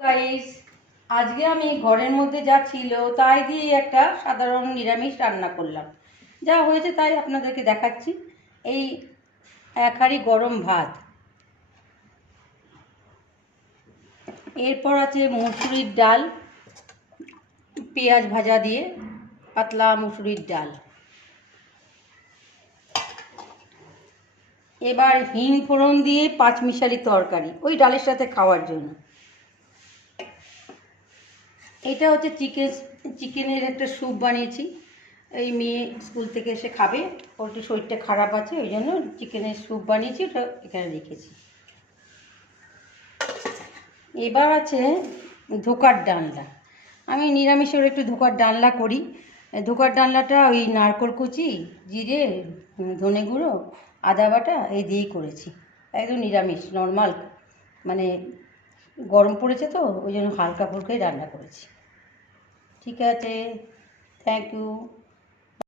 Guys, আজকে আমি ঘরের মধ্যে যা ছিল তাই দিয়ে একটা সাধারণ নিরামিষ রান্না করলাম। যা হয়েছে তাই আপনাদেরকে দেখাচ্ছি। এই এক হাঁড়ি গরম ভাত, এরপর আছে মুসুরির ডাল, পেঁয়াজ ভাজা দিয়ে পাতলা মুসুরির ডাল। এবার হিং ফোড়ন দিয়ে পাঁচমিশালি তরকারি ওই ডালের সাথে খাওয়ার জন্য। এটা হচ্ছে চিকেনের একটা স্যুপ বানিয়েছি। এই মেয়ে স্কুল থেকে এসে খাবে, ওর একটু শরীরটা খারাপ আছে, ওই জন্য চিকেনের স্যুপ বানিয়েছি, ওটা এখানে রেখেছি। এবার আছে ধোকার ডালনা। আমি নিরামিষের একটু ধোকার ডালনা করি। ধোকার ডালনাটা ওই নারকেল কুচি, জিরে, ধনে গুঁড়ো, আদা বাটা এই দিয়েই করেছি। একদম নিরামিষ নর্মাল, মানে গরম পড়েছে তো ওই জন্য হালকা ফুলকাই রান্না করেছি। ঠিক আছে, থ্যাংক ইউ।